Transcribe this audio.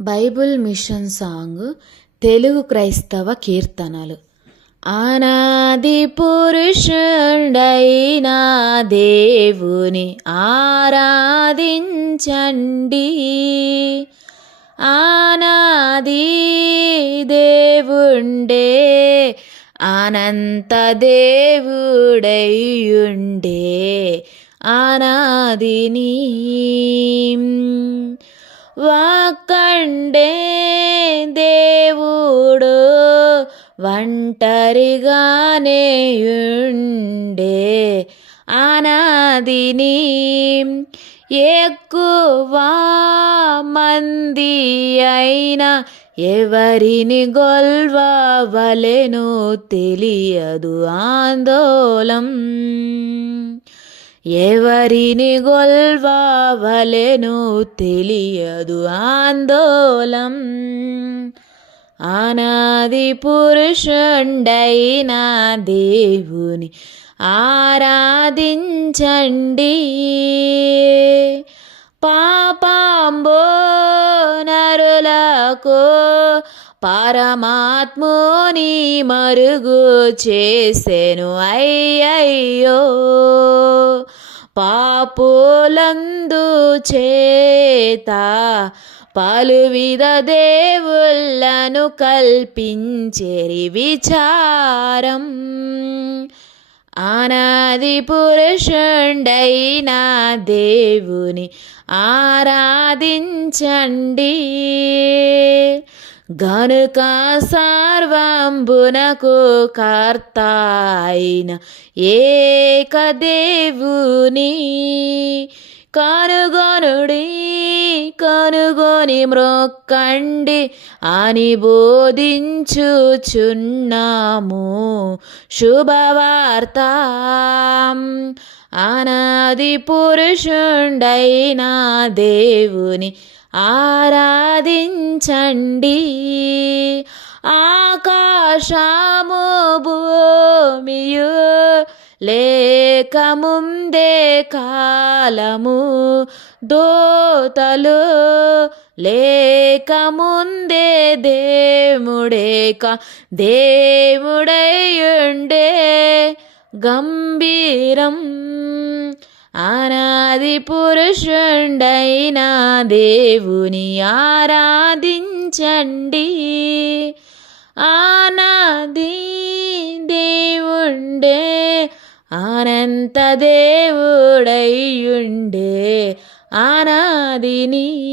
Bible machine song Telugu క్రైస్తవ కీర్తనలు. ఆనాది పురుషుండైనా దేవుని ఆరాధించండి. ఆనాది దేవుండే అనంత దేవుడైయుండే ఆనాదిని వాకండే దేవుడు ఒంటరిగానే ఉండే అనాదిని ఎక్కువ మంది అయినా ఎవరిని గొల్వవలెను తెలియదు ఆందోళం. ఎవరిని గొల్వావలెను తెలియదు ఆందోళం. అనాది పురుషుండైన దేవుని ఆరాధించండి. పాపాంబో నరులకు పరమాత్ముని మరుగు చేసెను అయ్యయ్యో. పాపులందు చేత పలువిధ దేవుళ్ళను కల్పించేరి విచారం. అనాది పురుషుండైన దేవుని ఆరాధించండి. గనుక సర్వంబునకు కర్త అయిన ఏకదేవుని కనుగొనుడి కనుగొని మ్రొక్కండి అని బోధించుచున్నాము. శుభవార్త. అనాది పురుషుండైన దేవుని ఆరాధించండి. ఆకాశము భూమియు లేకముందే కాలము దోతలు లేకముందే దేవుడేక దేవుడయుండే గంభీరం అనాది పురుషుండైన దేవుని ఆరాధించండి. ఆనాది దేవుండే అనంత దేవుడయ్యుండే ఆనాదిని.